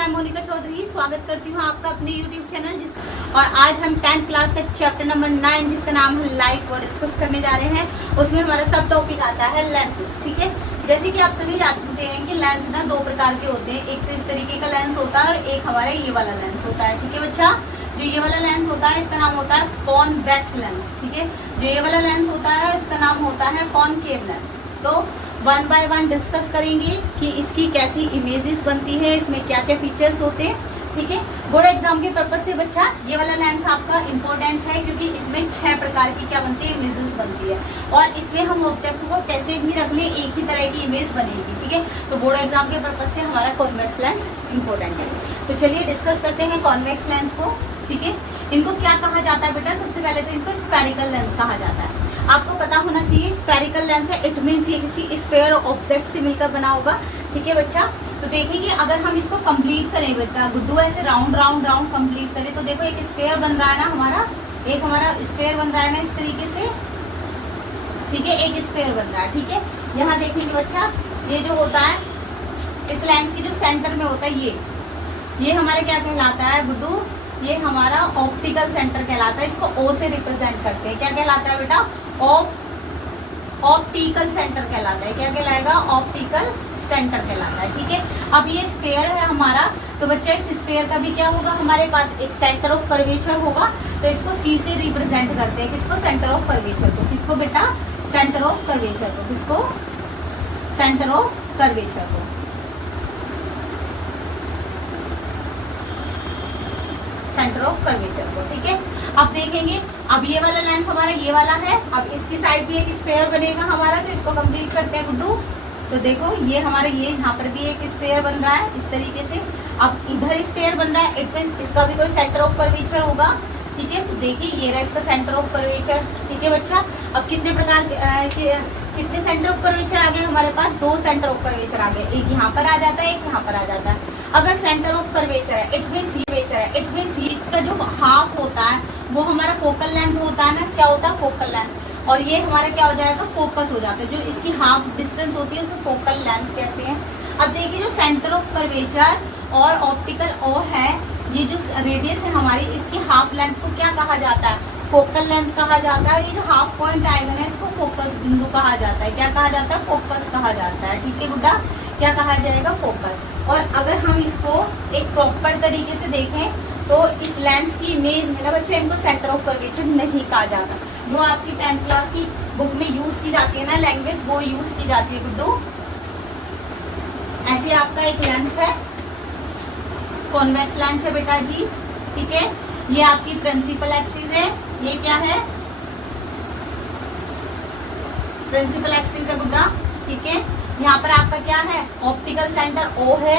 मैं मोनिका चौधरी स्वागत करती हूँ आपका अपने YouTube चैनल और आज हम 10th क्लास का चैप्टर नंबर 9 जिसका नाम है लाइट वो डिस्कस करने जा रहे हैं। उसमें हमारा सब टॉपिक आता है लेंसेज। ठीक है, जैसे कि आप सभी जानते हैं कि लेंस ना दो प्रकार के होते हैं, एक तो इस तरीके का लेंस होता है और एक हमारा ये वाला लेंस होता है। ठीक है बच्चा, जो ये वाला लेंस होता है इसका नाम होता है कॉन्वेक्स लेंस। ठीक है, जो ये वाला लेंस होता है इसका नाम होता है कॉनकेव लेंस। तो वन बाय वन डिस्कस करेंगे कि इसकी कैसी इमेजेस बनती है, इसमें क्या क्या फीचर्स होते हैं। ठीक है, बोर्ड एग्जाम के पर्पज से बच्चा ये वाला लेंस आपका इम्पोर्टेंट है क्योंकि इसमें 6 प्रकार की क्या बनती है, इमेजेस बनती है और इसमें हम ऑब्जेक्ट को कैसे भी रख लें एक ही तरह की इमेज बनेगी। ठीक है, तो बोर्ड एग्जाम के पर्पज से हमारा कॉन्वेक्स लेंस इम्पोर्टेंट है। तो चलिए डिस्कस करते हैं कॉन्वेक्स लेंस को। ठीक है, इनको क्या कहा जाता है बेटा, सबसे पहले तो इनको स्फेरिकल लेंस कहा जाता है। आपको पता होना चाहिए स्फेरिकल लेंस है, इट मीन्स ये किसी स्फेयर ऑब्जेक्ट से मिलकर बना होगा। ठीक है बच्चा, तो देखिए अगर हम इसको कंप्लीट करें बेटा, गुड्डू ऐसे राउंड राउंड राउंड कंप्लीट करें तो देखो एक स्फेयर बन रहा है ना हमारा, एक हमारा स्फेयर बन रहा है ना इस तरीके से। ठीक है, एक स्फेयर बन रहा है। ठीक है, यहाँ देखेंगे बच्चा ये जो होता है इस लेंस की जो सेंटर में होता है ये हमारा क्या कहलाता है गुड्डू, ये हमारा ऑप्टिकल सेंटर कहलाता है। इसको ओ से रिप्रेजेंट करते हैं, क्या कहलाता है बेटा, ऑप्टिकल सेंटर कहलाता है। क्या कहलाएगा, ऑप्टिकल सेंटर कहलाता है। ठीक है, अब ये स्फेयर है हमारा, तो बच्चा इस स्फेयर का भी क्या होगा, हमारे पास एक सेंटर ऑफ कर्वेचर होगा। तो इसको सी से रिप्रेजेंट करते हैं, किसको, सेंटर ऑफ कर्वेचर को। किसको बेटा, सेंटर ऑफ कर्वेचर को। किसको, सेंटर ऑफ कर्वेचर को, सेंटर ऑफ कर्वेचर को। ठीक है, अब देखेंगे अब ये वाला लेंस हमारा ये वाला है, अब इसकी साइड भी एक स्फेयर बनेगा हमारा, तो इसको कंप्लीट करते हैं गुड्डू। तो देखो ये हमारा ये यहाँ पर भी एक स्फेयर बन रहा है इस तरीके से। अब इधर स्फेयर बन रहा है, इट मीन इसका भी कोई सेंटर ऑफ कर्वेचर होगा। ठीक है, तो देखिए ये रहा इसका सेंटर ऑफ कर्वेचर। ठीक है बच्चा, अब कितने प्रकार के कितने सेंटर ऑफ कर्वेचर आ गए हमारे पास, 2 सेंटर ऑफ कर्वेचर आ गए, एक यहाँ पर आ जाता है, एक यहाँ पर आ जाता है। अगर सेंटर ऑफ कर्वेचर है इट मीन्स इसका जो हाफ होता है वो हमारा फोकल लेंथ होता है ना, क्या होता है, फोकल लेंथ, और ये हमारा क्या हो जाएगा, फोकस हो जाता है। जो इसकी हाफ डिस्टेंस होती है उसे फोकल लेंथ कहते हैं। अब देखिए जो सेंटर ऑफ कर्वेचर और ऑप्टिकल ओ है, ये जो रेडियस है हमारी, इसकी हाफ लेंथ को क्या कहा जाता है, फोकल लेंथ कहा जाता है। ये जो हाफ पॉइंट आएगा ना इसको फोकस बिंदु कहा जाता है। क्या कहा जाता है, फोकस कहा जाता है। ठीक है गुड्डा, क्या कहा जाएगा, फोकस। और अगर हम इसको एक प्रॉपर तरीके से देखें तो इस लेंस की इमेज में ना बच्चे इनको सेंटर ऑफ कर्वेचर नहीं कहा जाता। जो आपकी 10th क्लास की बुक में यूज की जाती है ना लैंग्वेज, वो यूज की जाती है गुड्डू। ऐसे आपका एक लेंस है, कॉन्वेक्स लेंस है बेटा जी। ठीक है, ये आपकी प्रिंसिपल एक्सिस है, ये क्या है, प्रिंसिपल एक्सिस है गुड्डा। ठीक है, यहाँ पर आपका क्या है, ऑप्टिकल सेंटर ओ है,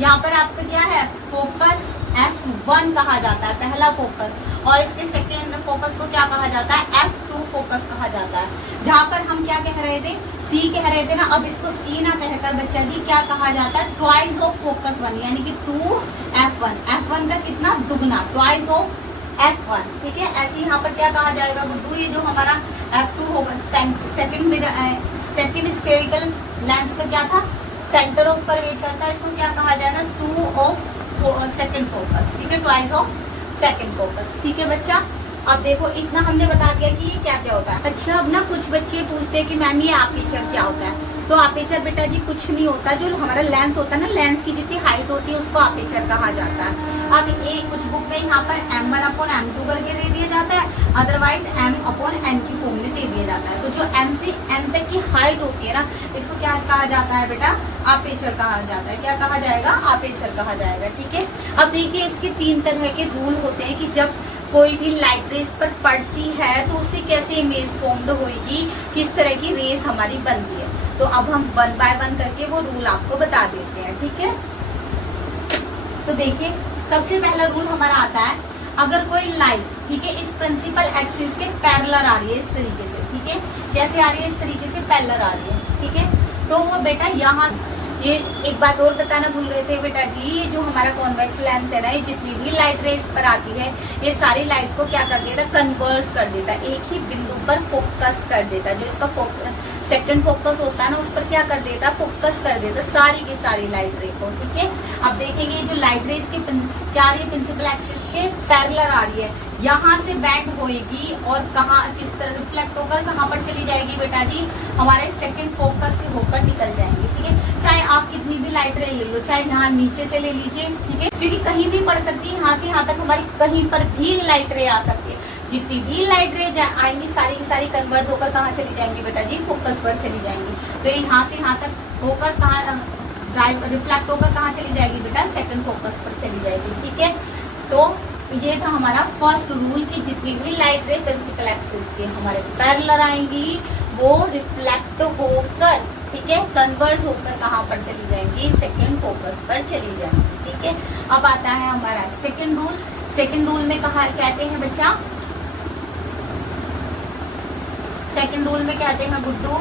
यहाँ पर आपका क्या है, फोकस F1 कहा जाता है, पहला फोकस, और इसके सेकेंड फोकस को क्या कहा जाता है, F2 फोकस कहा जाता है। जहाँ पर हम क्या कह रहे थे, C कह रहे थे ना, अब इसको C ना कहकर बच्चा जी क्या कहा जाता है, ट्वाइस ऑफ फोकस 1 यानी कि 2F1, F1 का कितना, दुगना, ट्वाइस ऑफ F1। ठीक है, ऐसे यहाँ पर क्या कहा जाएगा गुड्डू, ये जो हमारा F2 होगा, सेकेंड स्फेरिकल लेंस का क्या था, सेंटर ऑफ कर्वेचर था, इसको क्या कहा जाएगा, 2 ऑफ सेकेंड फोकस। ठीक है, ट्वाइस ऑफ सेकेंड फोकस। ठीक है बच्चा, अब देखो इतना हमने बता दिया कि ये क्या क्या होता है। अच्छा, अब ना कुछ बच्चे पूछते हैं कि मैम ये अपर्चर क्या होता है, तो अपर्चर बेटा जी कुछ नहीं होता, जो हमारा लेंस होता है ना, लेंस की जितनी हाइट होती है उसको अपर्चर कहा जाता है। अब ये कुछ बुक में यहाँ पर M1/M2 करके दे दिया जाता है, अदरवाइज M/N की फॉर्म में दे दिया जाता है। तो जो M से N तक की हाइट होती है ना, इसको क्या कहा जाता है बेटा, अपर्चर कहा जाता है। क्या कहा जाएगा, अपर्चर कहा जाएगा। ठीक है, अब देखिए इसके 3 तरह के रूल होते हैं कि जब कोई भी लाइट रेस पर पड़ती है तो उससे कैसे इमेज फॉर्म्ड होगी, किस तरह की रेस हमारी बनती है। तो अब हम 1 बाय 1 करके वो रूल आपको बता देते हैं। ठीक है, तो देखिए सबसे पहला रूल हमारा आता है, अगर कोई लाइट, ठीक है, इस प्रिंसिपल एक्सिस के पैरेलल आ रही है इस तरीके से, ठीक है, कैसे आ रही है, इस तरीके से पैरेलल आ रही है। ठीक है, तो वो बेटा यहाँ ये एक बात और बताना भूल गए थे बेटा जी, ये जो हमारा कॉन्वेक्स लेंस है ना, ये जितनी भी लाइट रेस पर आती है ये सारी लाइट को क्या कर देता है, कन्वर्स कर देता है, एक ही बिंदु पर फोकस कर देता है। जो इसका सेकंड फोकस होता है ना, उस पर क्या कर देता, फोकस कर देता सारी की सारी लाइट रे को। ठीक है, अब देखेंगे जो लाइट रे इसके क्या आ रही है, प्रिंसिपल एक्सिस के पैरेलल आ रही है, यहाँ से बैंड होएगी और कहाँ किस तरह रिफ्लेक्ट होकर कहाँ पर चली जाएगी बेटा जी, हमारे सेकंड फोकस से होकर निकल जाएंगे। ठीक है, चाहे आप कितनी भी लाइट रे ले लो, चाहे यहाँ नीचे से ले लीजिए, ठीक है, क्योंकि कहीं भी पड़ सकती है, यहाँ से यहाँ तक हमारी कहीं पर भी लाइट रे आ सकती है। जितनी भी लाइट रे आएंगी सारी की सारी कन्वर्ज होकर कहाँ चली जाएंगी बेटा जी, फोकस पर चली जाएंगी। तो यहाँ से यहाँ तक होकर कहाँ रिफ्लेक्ट होकर कहाँ चली जाएगी बेटा, सेकंड फोकस पर चली जाएगी। ठीक है, तो ये था हमारा फर्स्ट रूल कि जितनी भी लाइट रे प्रिंसिपल एक्सिस के हमारे पैरेलल आएंगी वो रिफ्लेक्ट होकर, ठीक है, कन्वर्ज होकर कहाँ पर चली जाएंगी, सेकंड फोकस पर चली जाएंगी। ठीक है, अब आता है हमारा सेकंड रूल। सेकंड रूल में कहा कहते हैं बच्चा, सेकंड रूल में कहते हैं गुड्डू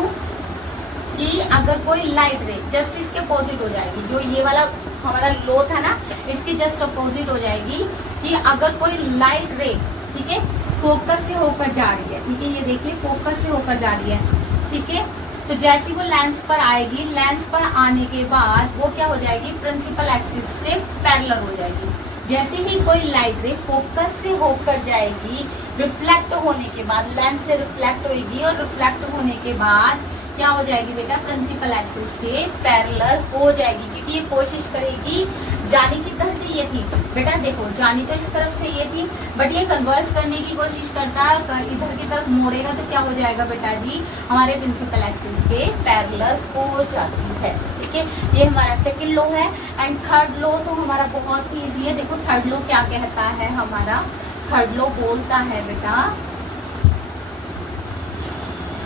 कि अगर कोई लाइट रे जस्ट इसके अपोजिट हो जाएगी, जो ये वाला हमारा लो था ना, इसके जस्ट अपोजिट हो जाएगी कि अगर कोई लाइट रे, ठीक है, फोकस से होकर जा रही है, ठीक है, ये देखिए फोकस से होकर जा रही है। ठीक है, तो जैसी वो लेंस पर आएगी, लेंस पर आने के बाद वो क्या हो जाएगी, प्रिंसिपल एक्सिस से पैरेलल हो जाएगी। जैसे ही कोई लाइट रे फोकस से होकर जाएगी, रिफ्लेक्ट होने के बाद लेंस से रिफ्लेक्ट होगी और रिफ्लेक्ट होने के बाद क्या हो जाएगी बेटा, प्रिंसिपल एक्सिस के पैरेलल हो जाएगी, क्योंकि ये कोशिश करेगी जाने की तरफ चाहिए थी बेटा, देखो जानी तो इस तरफ चाहिए थी, बट ये कन्वर्स करने की कोशिश करता है, इधर की तरफ मोड़ेगा तो क्या हो जाएगा बेटा जी, हमारे प्रिंसिपल एक्सिस के पैरेलल हो जाती है। ठीक है, ये हमारा सेकंड लो है। एंड थर्ड लो तो हमारा बहुत ही ईजी है। देखो थर्ड लो क्या कहता है, हमारा थर्ड लो बोलता है बेटा,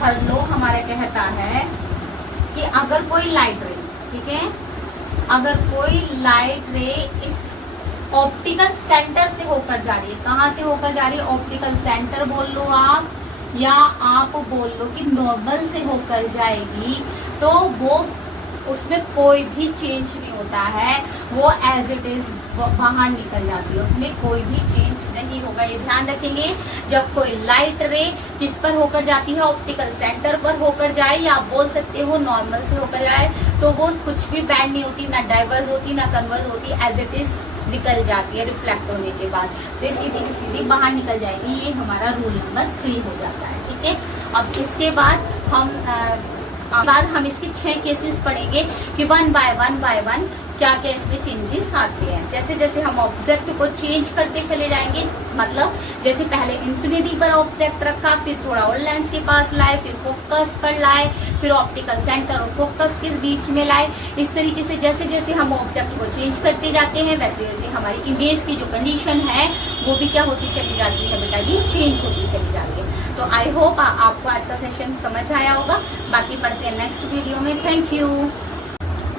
थर्ड लो हमारा कहता है कि अगर कोई लाइट रे, ठीक है, अगर कोई लाइट रे इस ऑप्टिकल सेंटर से होकर जा रही है, कहाँ से होकर जा रही है, ऑप्टिकल सेंटर बोल लो आप, या आप बोल लो कि नॉर्मल से होकर जाएगी, तो वो उसमें कोई भी चेंज नहीं होता है, वो एज इट इज बाहर निकल जाती है, उसमें कोई भी चेंज नहीं होगा। ये ध्यान रखेंगे, जब कोई लाइट रे किस पर होकर जाती है, ऑप्टिकल सेंटर पर होकर जाए, या आप बोल सकते हो नॉर्मल से होकर जाए, तो वो कुछ भी बैंड नहीं होती, ना डाइवर्स होती ना कन्वर्स होती, एज इट इज निकल जाती है रिफ्लेक्ट होने के बाद, तो ये सीधी की सीधी बाहर निकल जाएगी। ये हमारा रूल नंबर 3 हो जाता है। ठीक है, अब इसके बाद हम इसके 6 केसेस पढ़ेंगे कि वन बाय वन क्या क्या इसमें चेंजेस आते हैं। जैसे जैसे हम ऑब्जेक्ट को चेंज करते चले जाएंगे, मतलब जैसे पहले इंफिनिटी पर ऑब्जेक्ट रखा, फिर थोड़ा और लेंस के पास लाए, फिर फोकस पर लाए, फिर ऑप्टिकल सेंटर और फोकस के बीच में लाए। इस तरीके से जैसे जैसे हम ऑब्जेक्ट को चेंज करते जाते हैं, वैसे वैसे हमारी इमेज की जो कंडीशन है वो भी क्या होती चली जाती है बेटा जी, चेंज होती चली जाती है। तो आई होप आपको आज का सेशन समझ आया होगा। बाकी पढ़ते हैं नेक्स्ट वीडियो में। Thank you.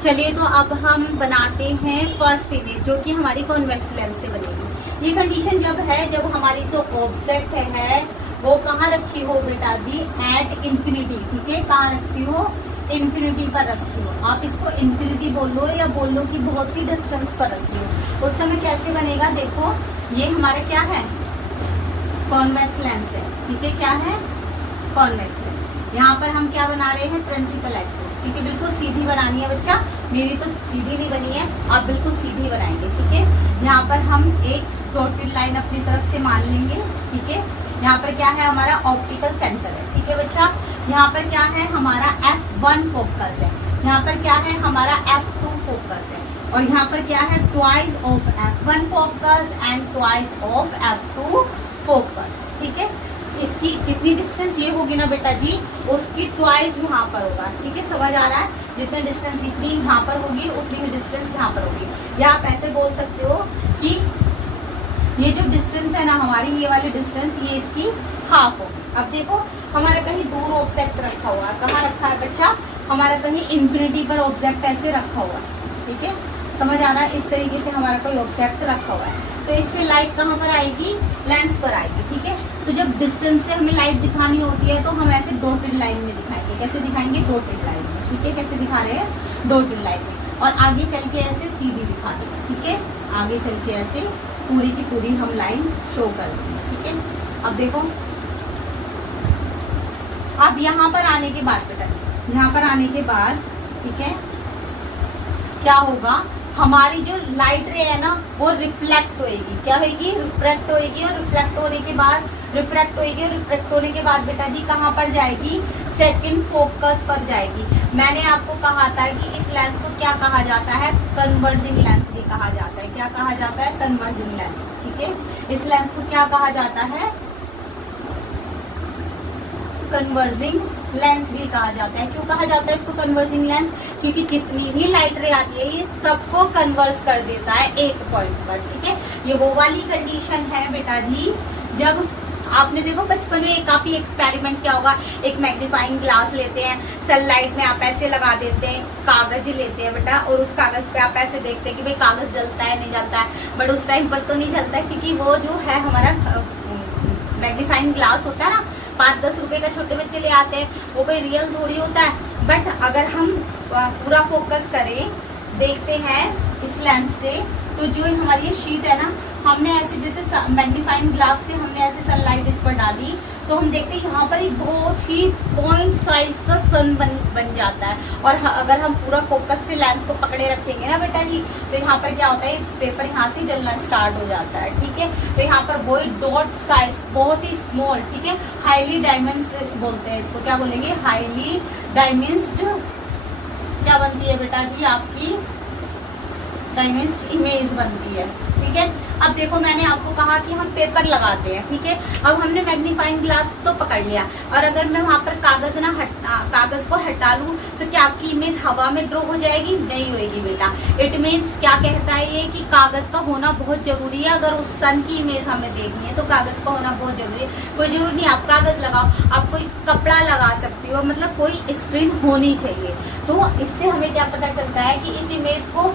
चलिए, तो अब हम बनाते हैं फर्स्ट इमेज, जो कि हमारी कॉन्वेक्स लेंस से बनेगी। ये कंडीशन जब है, जब हमारी जो ऑब्जेक्ट है वो कहाँ रखी हो बेटा जी, एट इंफिनिटी। ठीक है, कहाँ रखी हो, इंफिनिटी पर रखी हो। आप इसको इंफिनिटी बोल लो या बोल लो कि बहुत ही डिस्टेंस पर रखी हो। उस समय कैसे बनेगा, देखो ये हमारा क्या है, कॉन्वेक्स लेंस है। ठीक है, क्या है, कॉन्वेक्स लेंस। यहाँ पर हम क्या बना रहे हैं, प्रिंसिपल एक्सिस। ठीक है, बिल्कुल सीधी बनानी है बच्चा, मेरी तो सीधी नहीं बनी है, आप बिल्कुल सीधी बनाएंगे। ठीक है, यहाँ पर हम एक डॉटेड लाइन अपनी तरफ से मान लेंगे। ठीक है, यहाँ पर क्या है, हमारा ऑप्टिकल सेंटर है। ठीक है बच्चा, यहाँ पर क्या है, हमारा F1 फोकस है, यहाँ पर क्या है, हमारा F2 फोकस है, और यहाँ पर क्या है, twice of F1 focus and twice of F2 focus. ठीक है, इसकी जितनी डिस्टेंस ये होगी ना बेटा जी, उसकी ट्वाइस यहाँ पर होगा। ठीक है, समझ आ रहा है, जितनी डिस्टेंस इतनी यहाँ पर होगी उतनी ही डिस्टेंस यहाँ पर होगी। या आप ऐसे बोल सकते हो कि ये जो डिस्टेंस है ना हमारी, ये वाली डिस्टेंस, ये इसकी हाफ होगी। अब देखो हमारा कहीं दूर ऑब्जेक्ट रखा हुआ है, कहाँ रखा है बच्चा, हमारा कहीं इंफिनिटी पर ऑब्जेक्ट ऐसे रखा हुआ है। ठीक है, समझ आ रहा है, इस तरीके से हमारा कोई ऑब्जेक्ट रखा हुआ है, तो इससे लाइट कहाँ पर आएगी, लेंस पर आएगी। ठीक है, तो जब डिस्टेंस से हमें लाइट दिखानी होती है तो हम ऐसे डॉटेड लाइन में दिखाएंगे। कैसे दिखाएंगे, डॉटेड लाइन में। ठीक है, कैसे दिखा रहे हैं, डॉटेड लाइन में, और आगे चल के ऐसे सीधी दिखा देंगे। ठीक है, आगे चल के ऐसे पूरी की पूरी हम लाइन शो कर देंगे। ठीक है, अब देखो, अब यहाँ पर आने के बाद बेटा यहाँ पर आने के बाद ठीक है क्या होगा, हमारी जो लाइट रे है ना वो रिफ्लेक्ट होएगी, क्या होएगी, रिफ्लेक्ट होएगी, और रिफ्लेक्ट होने के बाद रिफ्लेक्ट होएगी, और रिफ्लेक्ट होने के बाद बेटा जी कहाँ पर जाएगी, सेकंड फोकस पर जाएगी। मैंने आपको कहा था कि इस लेंस को क्या कहा जाता है, कन्वर्जिंग लेंस भी कहा जाता है। क्या कहा जाता है, कन्वर्जिंग लेंस। ठीक है, इस लेंस को क्या कहा जाता है, कन्वर्जिंग लेंस भी कहा जाता है। क्यों कहा जाता है इसको कन्वर्जिंग लेंस, क्योंकि जितनी भी लाइट रे आती है ये सबको कन्वर्स कर देता है एक पॉइंट पर। ठीक है, ये वो वाली कंडीशन है बेटा जी, जब आपने देखो बचपन में काफी एक्सपेरिमेंट किया होगा, एक मैग्नीफाइंग ग्लास लेते हैं, सनलाइट में आप ऐसे लगा देते हैं, कागज लेते हैं बेटा, और उस कागज पे आप ऐसे देखते हैं कि भाई कागज जलता है नहीं जलता है, बट उस टाइम पर तो नहीं जलता है, क्योंकि वो जो है हमारा मैग्नीफाइंग ग्लास होता है ना, 5-10 रुपए का छोटे बच्चे ले आते हैं, वो कोई रियल थोड़ी होता है। बट अगर हम पूरा फोकस करें, देखते हैं इस लेंस से, तो जो हमारी ये शीट है ना, हमने ऐसे जैसे मैग्नीफाइंग ग्लास से हमने ऐसे सनलाइट इस पर डाली, तो हम देखते हैं यहाँ पर एक बहुत ही पॉइंट साइज का सन बन जाता है। और अगर हम पूरा फोकस से लेंस को पकड़े रखेंगे ना बेटा जी, तो यहाँ पर क्या होता है, पेपर यहाँ से जलना स्टार्ट हो जाता है। ठीक है, तो यहाँ पर वो डॉट साइज बहुत ही स्मॉल, ठीक है, हाईली डायमेंस बोलते हैं इसको, क्या बोलेंगे, हाईली डायमेंस्ड क्या बनती है बेटा जी, आपकी डायमेंस्ड इमेज बनती है। ठीक है, अब देखो मैंने आपको कहा कि हम पेपर लगाते हैं। ठीक है, अब हमने मैग्नीफाइंग ग्लास तो पकड़ लिया, और अगर मैं वहां पर कागज को हटा लूं, तो क्या आपकी इमेज हवा में ड्रॉ हो जाएगी, नहीं होएगी बेटा। इट मीन्स क्या कहता है ये कि कागज का होना बहुत जरूरी है। अगर उस सन की इमेज हमें देखनी है तो कागज का होना बहुत जरूरी है। कोई जरूरी नहीं आप कागज लगाओ, आप कोई कपड़ा लगा सकती हो, मतलब कोई स्क्रीन होनी चाहिए। तो इससे हमें क्या पता चलता है कि इस इमेज को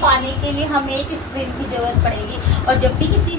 पाने के लिए हमें एक स्क्रीन की जरूरत पड़ेगी। और जब भी किसी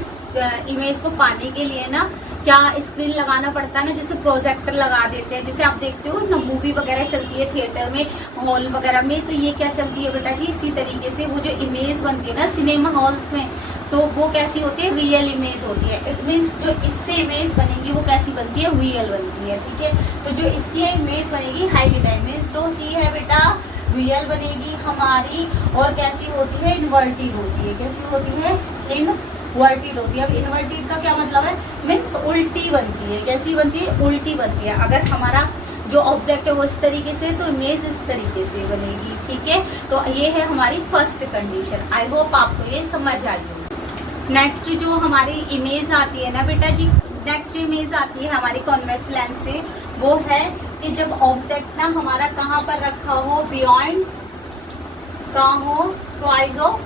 इमेज को पाने के लिए ना क्या स्क्रीन लगाना पड़ता है ना, जैसे प्रोजेक्टर लगा देते हैं, जैसे आप देखते हो ना मूवी वगैरह चलती है थिएटर में, हॉल वगैरह में, तो ये क्या चलती है बेटा जी, इसी तरीके से वो जो इमेज बनती है ना सिनेमा हॉल्स में, तो वो कैसी होती है, रियल इमेज होती है। इट मीन्स जो इससे इमेज बनेगी वो कैसी बनती है, रियल बनती है। ठीक है, तो जो इसकी इमेज बनेगी हाईली डायमेंस्ड होती है बेटा, रियल बनेगी हमारी, और कैसी होती है, इन्वर्टेड होती है। कैसी होती है, इनवर्टेड होती है। अब इन्वर्टेड का क्या मतलब है, मीन्स उल्टी बनती है। कैसी बनती है, उल्टी बनती है। अगर हमारा जो ऑब्जेक्ट है वो इस तरीके से, तो इमेज इस तरीके से बनेगी। ठीक है, तो ये है हमारी फर्स्ट कंडीशन। आई होप आपको ये समझ आई होगी। नेक्स्ट जो हमारी इमेज आती है ना बेटा जी, नेक्स्ट इमेज आती है हमारी कॉन्वेक्स लेंस से, वो है कि जब ऑब्जेक्ट ना हमारा कहाँ पर रखा हो, बियॉन्ड कहाँ हो, ट्वाइस ऑफ।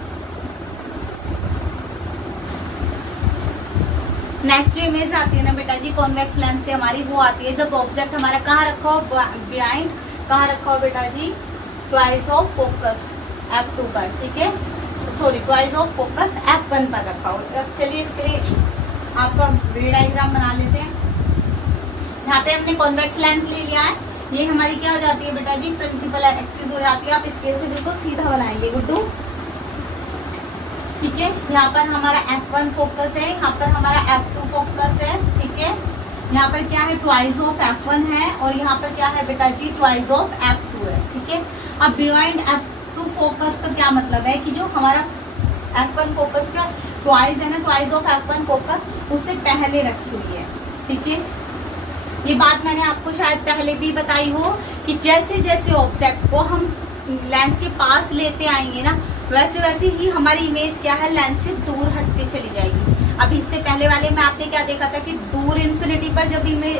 नेक्स्ट जो इमेज आती है ना बेटा जी कॉन्वेक्स लेंस से हमारी, वो आती है जब ऑब्जेक्ट हमारा कहाँ रखा हो, बिहाइंड कहाँ रखा हो बेटा जी, ट्वाइस ऑफ फोकस F2 पर। ठीक है, sorry twice of focus F1 पर रखा हो। चलिए इसके लिए आपका रे डायग्राम बना लेते हैं। यहाँ पे हमने कॉन्वेक्स लेंस ले लिया है, ये हमारी क्या हो जाती है बेटा जी, प्रिंसिपल एक्सिस हो जाती है। आप स्केल से बिल्कुल सीधा बनाएंगे गुड्डू। ठीक है, यहाँ पर हमारा F1 फोकस है, यहाँ पर हमारा F2 फोकस है। ठीक है, यहाँ पर क्या है, ट्वाइस ऑफ F1 है, और यहाँ पर क्या है बेटा जी, ट्वाइस ऑफ F2 है। ठीक है, अब बियॉन्ड F2 फोकस का क्या मतलब है कि जो हमारा F1 फोकस का ट्वाइस है ना, ट्वाइस ऑफ F1 फोकस उससे पहले रखी हुई है। ठीक है, ये बात मैंने आपको शायद पहले भी बताई हो कि जैसे जैसे ऑब्जेक्ट को हम लेंस के पास लेते आएंगे ना, वैसे वैसे ही हमारी इमेज क्या है, लेंस से दूर हटती चली जाएगी। अब इससे पहले वाले में आपने क्या देखा था कि दूर इन्फिनिटी पर जब इमेज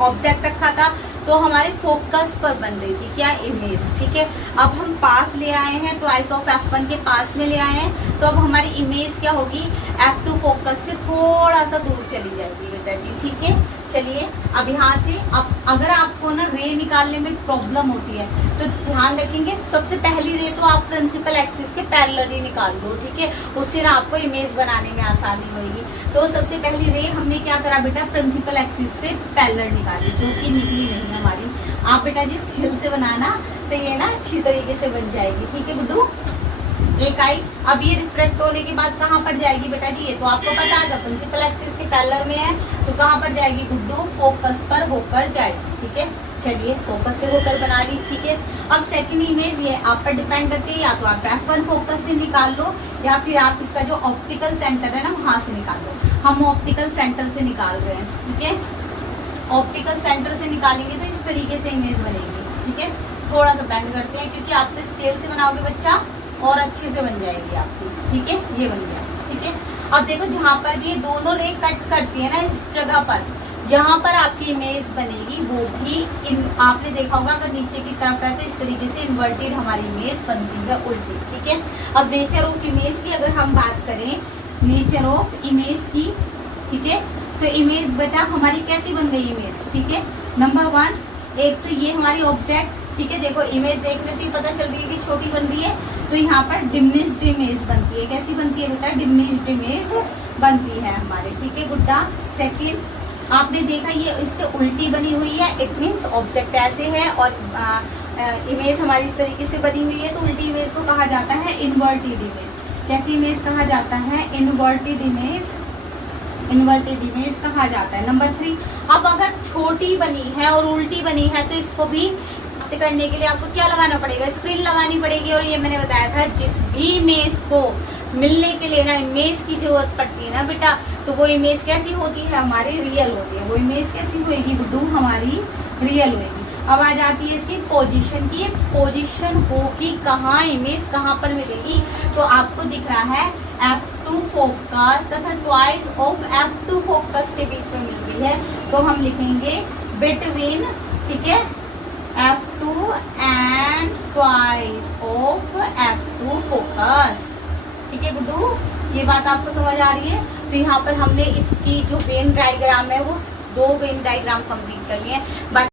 ऑब्जेक्ट रखा था तो हमारे फोकस पर बन रही थी क्या, इमेज। ठीक है, अब हम पास ले आए हैं, ट्वाइस ऑफ F1 के पास में ले आए हैं, तो अब हमारी इमेज क्या होगी, F2 फोकस से थोड़ा सा दूर चली जाएगी बेटा जी। ठीक है, चलिए अब यहाँ से अब अगर आपको ना रे निकालने में प्रॉब्लम होती है तो ध्यान रखेंगे, सबसे पहली रे तो आप प्रिंसिपल एक्सिस के पैरेलल ही निकाल लो। ठीक है, उससे ना आपको इमेज बनाने में आसानी होगी। तो सबसे पहली रे हमने क्या करा बेटा, प्रिंसिपल एक्सिस से पैरेलल निकाली, जो कि निकली नहीं हमारी। आप बेटा जी स्केल से बनाना तो ये ना अच्छी तरीके से बन जाएगी। ठीक है गुड्डू, एक आई। अब ये रिफ्लेक्ट होने के बाद कहाँ पर जाएगी बेटा जी, ये तो आपको पता है, प्रिंसिपल एक्सिस के पैरेलल में है तो कहाँ पर जाएगी गुड्डू, फोकस पर होकर जाएगी। ठीक है, चलिए फोकस से होकर बना ली, ठीक है। अब सेकंड इमेज ये आप पर डिपेंड करती है, या तो आप F1 फोकस से निकाल लो या फिर आप इसका जो ऑप्टिकल सेंटर है ना वहां से निकाल लो। हम ऑप्टिकल सेंटर से निकाल रहे हैं, ठीक है। ऑप्टिकल सेंटर से निकालेंगे तो इस तरीके से इमेज बनेगी, ठीक है। थोड़ा सा बेंड करते हैं क्योंकि आप तो स्केल से बनाओगे बच्चा और अच्छे से बन जाएगी आपकी, ठीक है। ये बन गया, ठीक है। अब देखो जहाँ पर भी ये दोनों रे कट करती है ना इस जगह पर, यहाँ पर आपकी इमेज बनेगी, वो भी आपने देखा होगा अगर नीचे की तरफ है तो इस तरीके से इन्वर्टेड हमारी इमेज बनती है, उल्टी, ठीक है। अब नेचर ऑफ इमेज की अगर हम बात करें, नेचर ऑफ इमेज की, ठीक है, तो इमेज बेटा हमारी कैसी बन गई इमेज, ठीक है। नंबर 1, एक तो ये हमारी ऑब्जेक्ट, ठीक है। देखो इमेज देखने से ही पता चल रही है कि छोटी बन रही है, तो यहाँ पर डिमिनिश्ड इमेज बनती है। कैसी बनती है बेटा? डिमिनिश्ड इमेज बनती है हमारे, ठीक है गुड्डा। सेकंड, आपने देखा ये इससे उल्टी बनी हुई है, इट मीन्स ऑब्जेक्ट ऐसे है और इमेज हमारी इस तरीके से बनी हुई है, तो उल्टी इमेज को कहा जाता है इन्वर्टेड इमेज। कैसी इमेज कहा जाता है? इन्वर्टेड इमेज, इन्वर्टेड इमेज कहा जाता है। नंबर 3, अब अगर छोटी बनी है और उल्टी बनी है तो इसको भी करने के लिए आपको क्या लगाना पड़ेगा? स्क्रीन लगानी पड़ेगी। और ये मैंने बताया था जिस भी इमेज को मिलने के लिए ना इमेज की जरूरत पड़ती है ना बेटा, तो वो इमेज कैसी होती है? हमारी रियल होती है। वो इमेज कैसी होगी गुड्डू? हमारी रियल होगी। अब आ जाती है इसकी पोजीशन की। पोजीशन होगी कहाँ, इमेज कहाँ पर मिलेगी? तो आपको दिख रहा है F2 फोकस तथा ट्वाइस ऑफ F2 फोकस के बीच में मिल रही है, तो हम लिखेंगे बिटवीन, ठीक है, F2 and twice of F2 focus, ठीक है गुड्डू। ये बात आपको समझ आ रही है? तो यहाँ पर हमने इसकी जो वेन डायग्राम है वो 2 वेन डायग्राम कंप्लीट कर लिए।